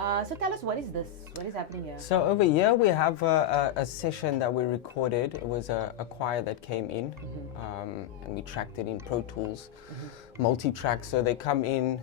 So tell us, what is this? What is happening here? So over here we have a session that we recorded. It was a choir that came in, and we tracked it in Pro Tools, multi-track. So they come in,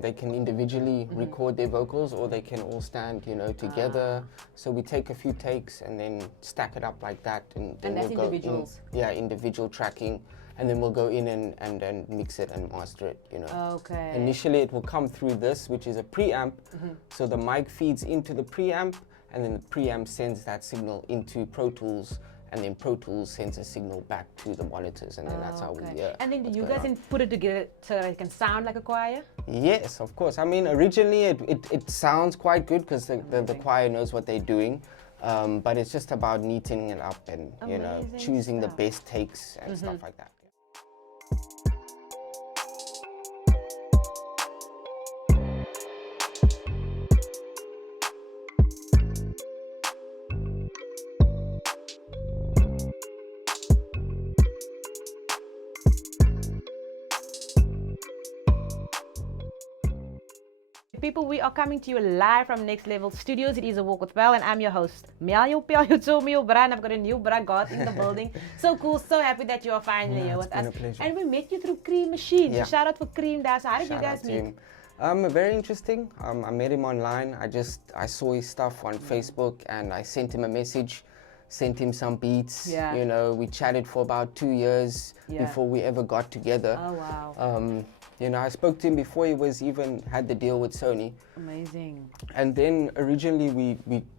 they can individually record their vocals, or they can all stand, together. So we take a few takes and then stack it up like that, and then that's we'll go individuals? individual tracking. And then we'll go in and mix it and master it, Okay. Initially it will come through this, which is a preamp. So the mic feeds into the preamp, and then the preamp sends that signal into Pro Tools, and then Pro Tools sends a signal back to the monitors, and then that's how we hear. And then do you guys put it together so that it can sound like a choir? Yes, of course. I mean, originally it sounds quite good because the choir knows what they're doing. But it's just about neatening it up and, choosing the best takes and stuff like that. People, we are coming to you live from Next Level Studios. It is a Walk with Bell, and I'm your host, I've got a new bra, Garth in the building. So cool, so happy that you are finally here with us. And we met you through Cream Machine. So shout out for Cream Dash. How did you guys meet? Very interesting. I met him online. I saw his stuff on Facebook, and I sent him a message, sent him some beats. We chatted for about 2 years before we ever got together. Oh wow. I spoke to him before he was even had the deal with Sony. Amazing. And then originally we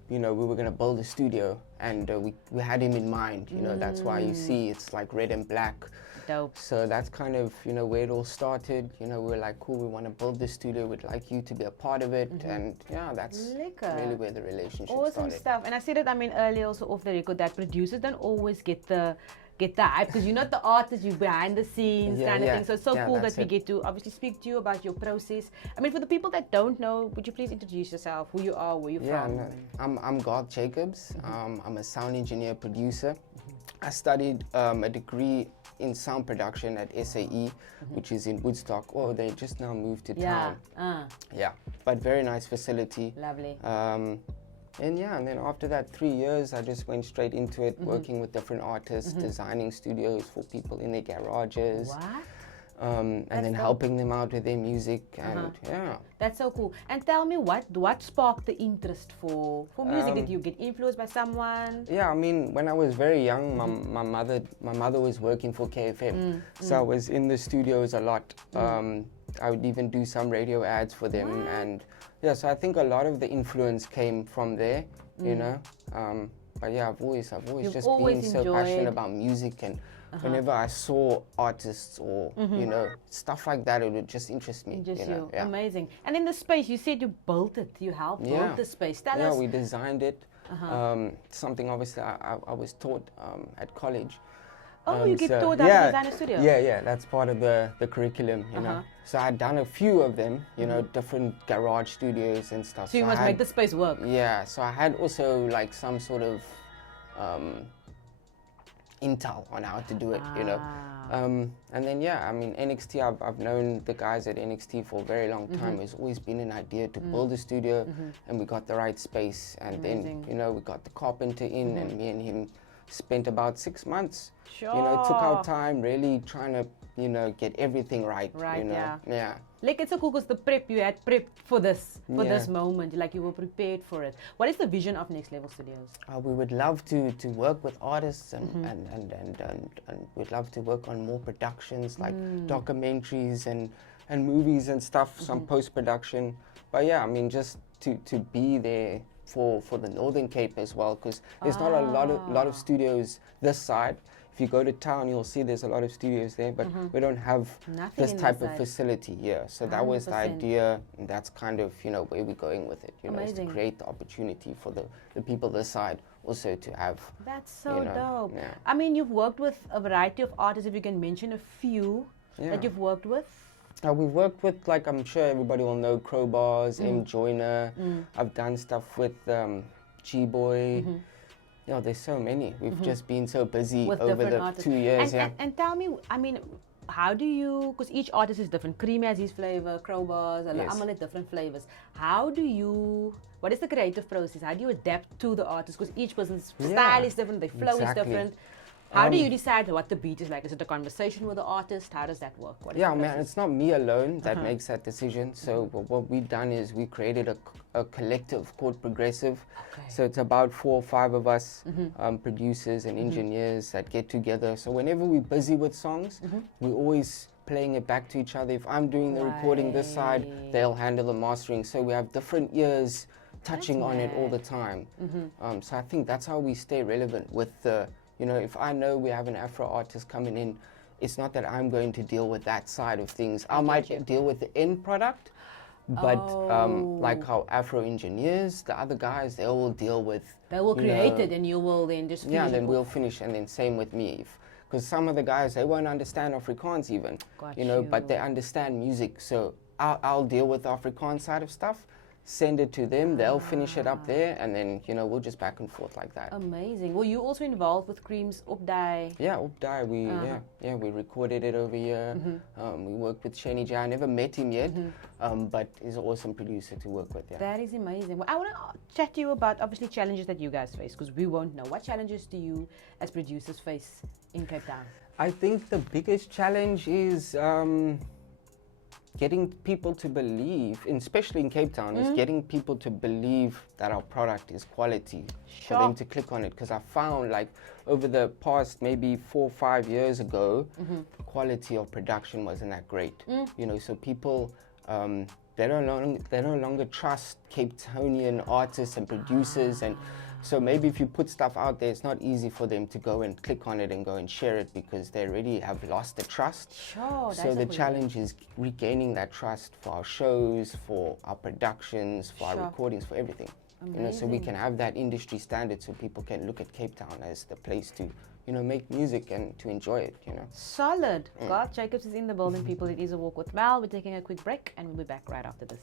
were gonna build a studio, and we had him in mind. That's why you see it's like red and black. Dope. So that's kind of where it all started. We were like, cool, we want to build this studio. We'd like you to be a part of it, and that's really where the relationship started. Awesome stuff. And I said it, earlier also off the record, that producers don't always get the hype, because you're not the artist, you're behind the scenes kind of thing. So it's so cool that we get to obviously speak to you about your process. For the people that don't know, would you please introduce yourself, who you are, where you're from? I'm Garth Jacobs. I'm a sound engineer, producer. I studied a degree in sound production at SAE, which is in Woodstock. Oh, they just now moved to town. But very nice facility. Lovely. And then after that 3 years, I just went straight into it, working with different artists, designing studios for people in their garages. What? And then helping them out with their music, and That's so cool. And tell me, what sparked the interest for music? Did you get influenced by someone? When I was very young, my mother was working for KFM, so I was in the studios a lot. I would even do some radio ads for them, and so I think a lot of the influence came from there, But I've always just been so passionate about music, and whenever I saw artists or stuff like that, it would just interest me. Amazing. And in the space, you said you built it. You helped build the space. Tell us. We designed it. Something obviously I was taught at college. You get taught how to design a studio? Yeah, that's part of the curriculum, So I'd done a few of them, different garage studios and stuff. So you must make the space work. Yeah, so I had also like some sort of intel on how to do it, And then NXT, I've known the guys at NXT for a very long time. It's always been an idea to build a studio, and we got the right space, and then we got the carpenter in, and me and him spent about 6 months. Took our time really trying to get everything right. Like, it's so cool because the prep, you had prepped for this moment, like you were prepared for it. What is the vision of Next Level Studios? We would love to work with artists, and we'd love to work on more productions, like documentaries and movies and stuff, some post-production. But just to be there for the Northern Cape as well, because there's not a lot of studios this side. If you go to town, you'll see there's a lot of studios there, but we don't have this type of facility here. So that was the idea, and that's kind of where we're going with it. Is to create the opportunity for the people this side also to have. That's so dope. You've worked with a variety of artists. If you can mention a few that you've worked with. We've worked with, like, I'm sure everybody will know, Crowbars, M. Joyner. I've done stuff with G-Boy. There's so many. We've just been so busy with over the 2 years. And tell me, how do you, because each artist is different. Cream has his flavor, Crowbars, Yes. all have different flavors. What is the creative process? How do you adapt to the artist? Because each person's style is different, their flow is different. How do you decide what the beat is like? Is it a conversation with the artist? How does that work? Man, it's not me alone that makes that decision. So what we've done is we created a collective called Progressive. Okay. So it's about 4 or 5 of us, producers and engineers that get together. So whenever we're busy with songs, we're always playing it back to each other. If I'm doing the recording this side, they'll handle the mastering. So we have different ears touching on it all the time. So I think that's how we stay relevant with the, if I know we have an Afro artist coming in, it's not that I'm going to deal with that side of things. I might deal with the end product, but like how Afro engineers, the other guys, they all deal with... They will create it and you will then just finish then we'll finish, and then same with me. Because some of the guys, they won't understand Afrikaans even, but they understand music. So I'll deal with the Afrikaans side of stuff, send it to them, they'll finish it up there, and then, we'll just back and forth like that. Amazing. Were you also involved with Cream's Opdai? Yeah, Opdai, we recorded it over here. We worked with Shani J. I never met him yet, but he's an awesome producer to work with, That is amazing. Well, I want to chat to you about, obviously, challenges that you guys face, because we won't know. What challenges do you, as producers, face in Cape Town? I think the biggest challenge is... getting people to believe, especially in Cape Town, is getting people to believe that our product is quality for them to click on it. Because I found, like, over the past maybe 4 or 5 years ago, the quality of production wasn't that great. So people, they no longer trust Cape Townian artists and producers, and so maybe if you put stuff out there, it's not easy for them to go and click on it and go and share it because they already have lost the trust. So the challenge is regaining that trust for our shows, for our productions, for our recordings, for everything. So we can have that industry standard so people can look at Cape Town as the place to, make music and to enjoy it, Solid. Garth Jacobs is in the building, people. It is a walk with Mel. We're taking a quick break and we'll be back right after this.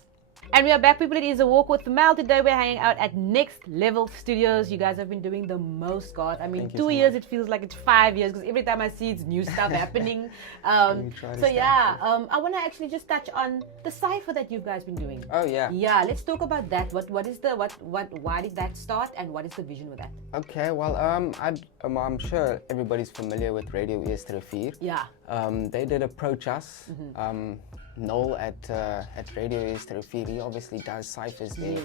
And we are back, people. It is a walk with Mel. Today we're hanging out at NXT Level Studios. You guys have been doing the most, Garth. I mean, 2 years, it feels like it's 5 years because every time I see it's new stuff happening. I want to actually just touch on the cipher that you guys been doing. Oh yeah. Yeah, let's talk about that. Why did that start, and what is the vision with that? Okay, well, I'm sure everybody's familiar with Radio Estrefir. Yeah. They did approach us. Noel at Radio Estrefir, he obviously does ciphers there.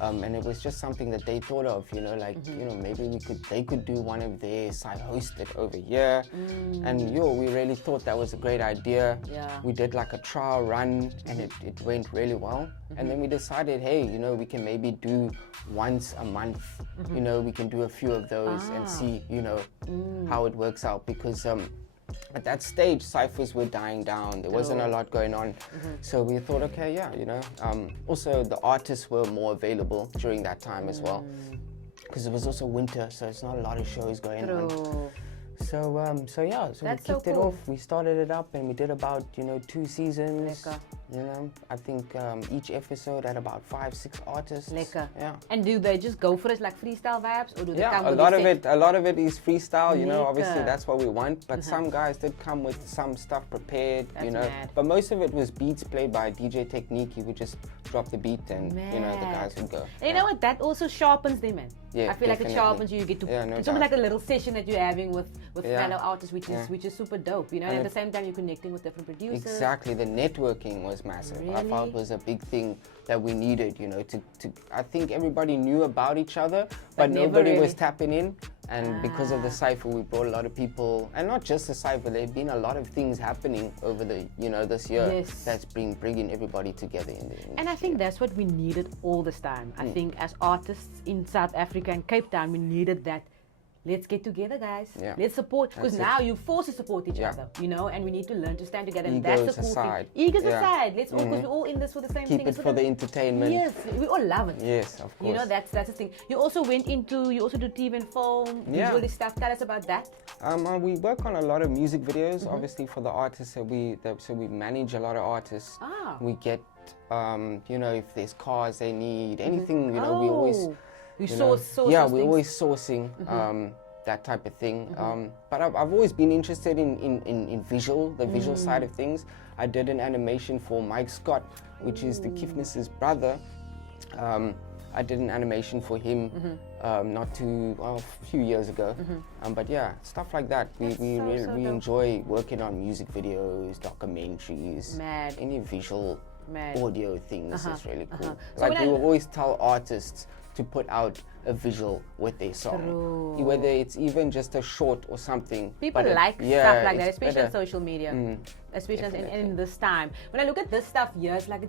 And it was just something that they thought of, maybe they could do one of their hosted over here. And we really thought that was a great idea. Yeah. We did like a trial run and it went really well. And then we decided, hey, we can maybe do once a month, we can do a few of those and see, how it works out, because at that stage, ciphers were dying down. There wasn't a lot going on. So we thought, okay, also, the artists were more available during that time as well, because it was also winter, so it's not a lot of shows going on. So we kicked it off. We started it up and we did about 2 seasons. I think each episode had about 5-6 artists. Lekker. Yeah. And do they just go for it like freestyle vibes, or do they come a with lot of it is freestyle. Obviously Lekker. that's what we want. But some guys did come with some stuff prepared. That's mad. But most of it was beats played by DJ Technique. He would just drop the beat and the guys would go. And you know what? That also sharpens them, man. Yeah, I feel like it sharpens you. You get to. It's almost like a little session that you're having with fellow artists, which is super dope. And at the same time you're connecting with different producers. Exactly. The networking was massive. Really? I felt was a big thing that we needed. I think everybody knew about each other, but nobody was tapping in. And because of the cipher, we brought a lot of people, and not just the cipher. There've been a lot of things happening over the this year that's been bringing everybody together in the industry. And I think that's what we needed all this time. I think as artists in South Africa and Cape Town, we needed that. Let's get together, guys. Yeah. Let's support, because now you're forced to support each other, and we need to learn to stand together. And that's the cool aside. thing. Egos aside. Let's all, because we're all in this for the same thing. Keep it for the entertainment. Yes, we all love it. Yes, of course. That's the thing. You also do TV and film, visual stuff. Tell us about that. We work on a lot of music videos, obviously for the artists so we manage a lot of artists. We get, if there's cars they need, anything, we always. Source we're always sourcing. that type of thing. But I've always been interested in the visual side of things. I did an animation for Mike Scott, which is the Kifnis's brother. I did an animation for him a few years ago. But yeah, stuff like that. We enjoy working on music videos, documentaries, any visual audio things is really cool. So like we will always tell artists to put out a visual with their song, whether it's even just a short or something. People like stuff like that, especially on social media, especially in this time. When I look at this stuff here, it's like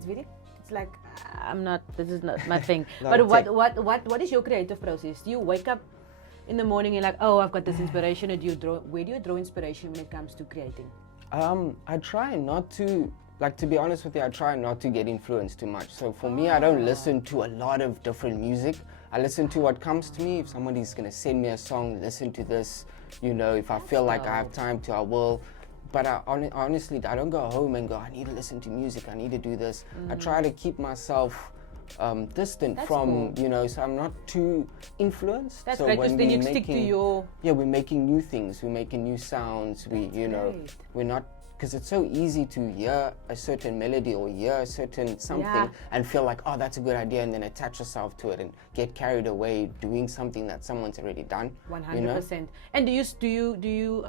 this is not my thing. But what is your creative process? Do you wake up in the morning and like, oh, I've got this inspiration, or where do you draw inspiration when it comes to creating? I try not to. Like, to be honest with you, I try not to get influenced too much. So for me, I don't listen to a lot of different music. I listen to what comes to me. If somebody's going to send me a song, listen to this. You know, if I feel like I have time to, I will. But honestly, I don't go home and go, I need to listen to music, I need to do this. I try to keep myself distant from, you know, so I'm not too influenced. That's so great, because then you stick to your... Yeah, we're making new things, we're making new sounds, we're not... Because it's so easy to hear a certain melody or hear a certain something and feel like, oh, that's a good idea, and then attach yourself to it and get carried away doing something that someone's already done. 100%. You know? And do you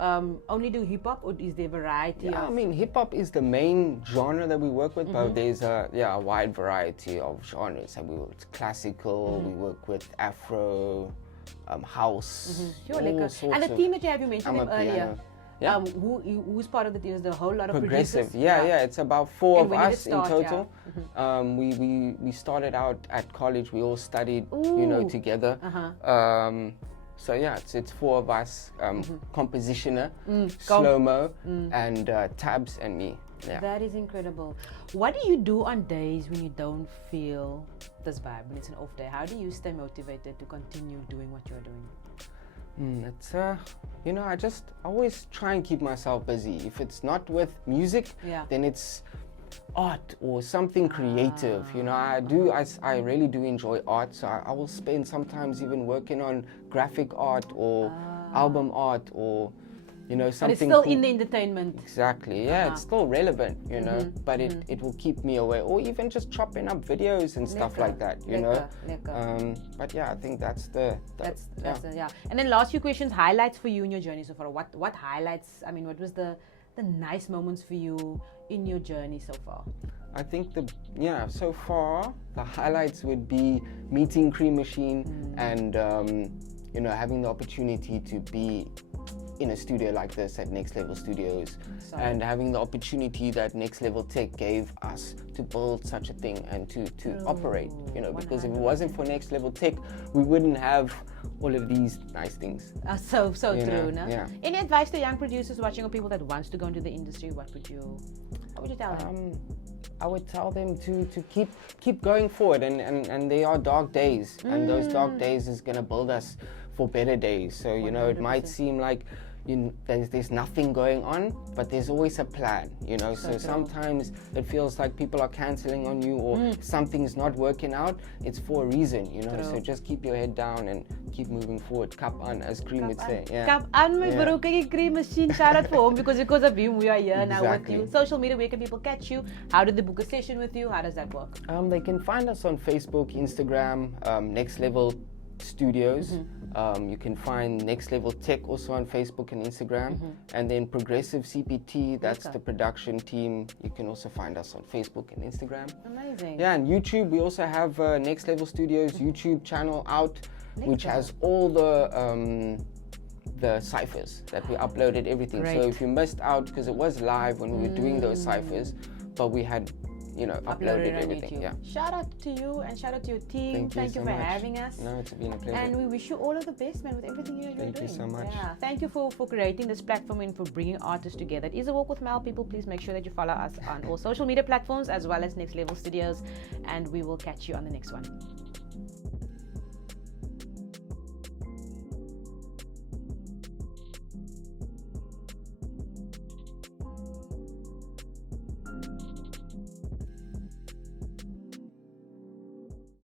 only do hip hop, or is there variety? Yeah, I mean, hip hop is the main genre that we work with, but there's a wide variety of genres. So we work with classical, we work with Afro, house, all sorts and the team that you mentioned earlier. Piano. Yeah. Who's part of the team? Is the whole lot of Progressive. producers? Yeah. It's about 4 of us in total. We started out at college. We all studied, together. So yeah, it's 4 of us: compositioner, slow-mo, and Tabs and me. Yeah. That is incredible. What do you do on days when you don't feel this vibe, when it's an off day? How do you stay motivated to continue doing what you're doing? It's I always try and keep myself busy. If it's not with music, then it's art or something creative. I really do enjoy art, so I will spend sometimes even working on graphic art or album art or something. But it's still in the entertainment. Exactly, it's still relevant, but it will keep me away, or even just chopping up videos and stuff like that, but yeah, I think that's And then last few questions, highlights for you in your journey so far. What highlights, what was the nice moments for you in your journey so far? I think so far the highlights would be meeting Cream Machine and having the opportunity to be in a studio like this at Next Level Studios, and having the opportunity that Next Level Tech gave us to build such a thing and to operate, because if it wasn't for Next Level Tech, we wouldn't have all of these nice things. So true, no? Yeah. Any advice to young producers watching, or people that wants to go into the industry? What would you tell them? I would tell them to keep going forward, and there are dark days, and those dark days is gonna build us for better days. So it might seem like there's nothing going on, but there's always a plan. So sometimes it feels like people are canceling on you, or something's not working out. It's for a reason. So just keep your head down and keep moving forward. Kap aan, as Cream would say. Kap aan, my bro. Kyk, Cream Machine. Shout out for him, because of him we are here now with you. Social media, where can people catch you? How do they book a session with you? How does that work? They can find us on Facebook, Instagram, Next Level Studios. You can find Next Level Tech also on Facebook and Instagram, and then Progressive CPT, that's the production team. You can also find us on Facebook and Instagram. Amazing. Yeah, and YouTube, we also have Next Level Studios YouTube channel out, which has all the ciphers that we uploaded, everything. Great. So if you missed out, because it was live when we were doing those ciphers, but we had uploaded everything. Yeah. Shout out to you, and shout out to your team. Thank you for having us. No, it's been a pleasure. And we wish you all of the best, man, with everything you're doing. Thank you so much. Yeah. Thank you for creating this platform and for bringing artists together. It is a walk with Mel. People, please make sure that you follow us on all social media platforms, as well as Next Level Studios, and we will catch you on the next one.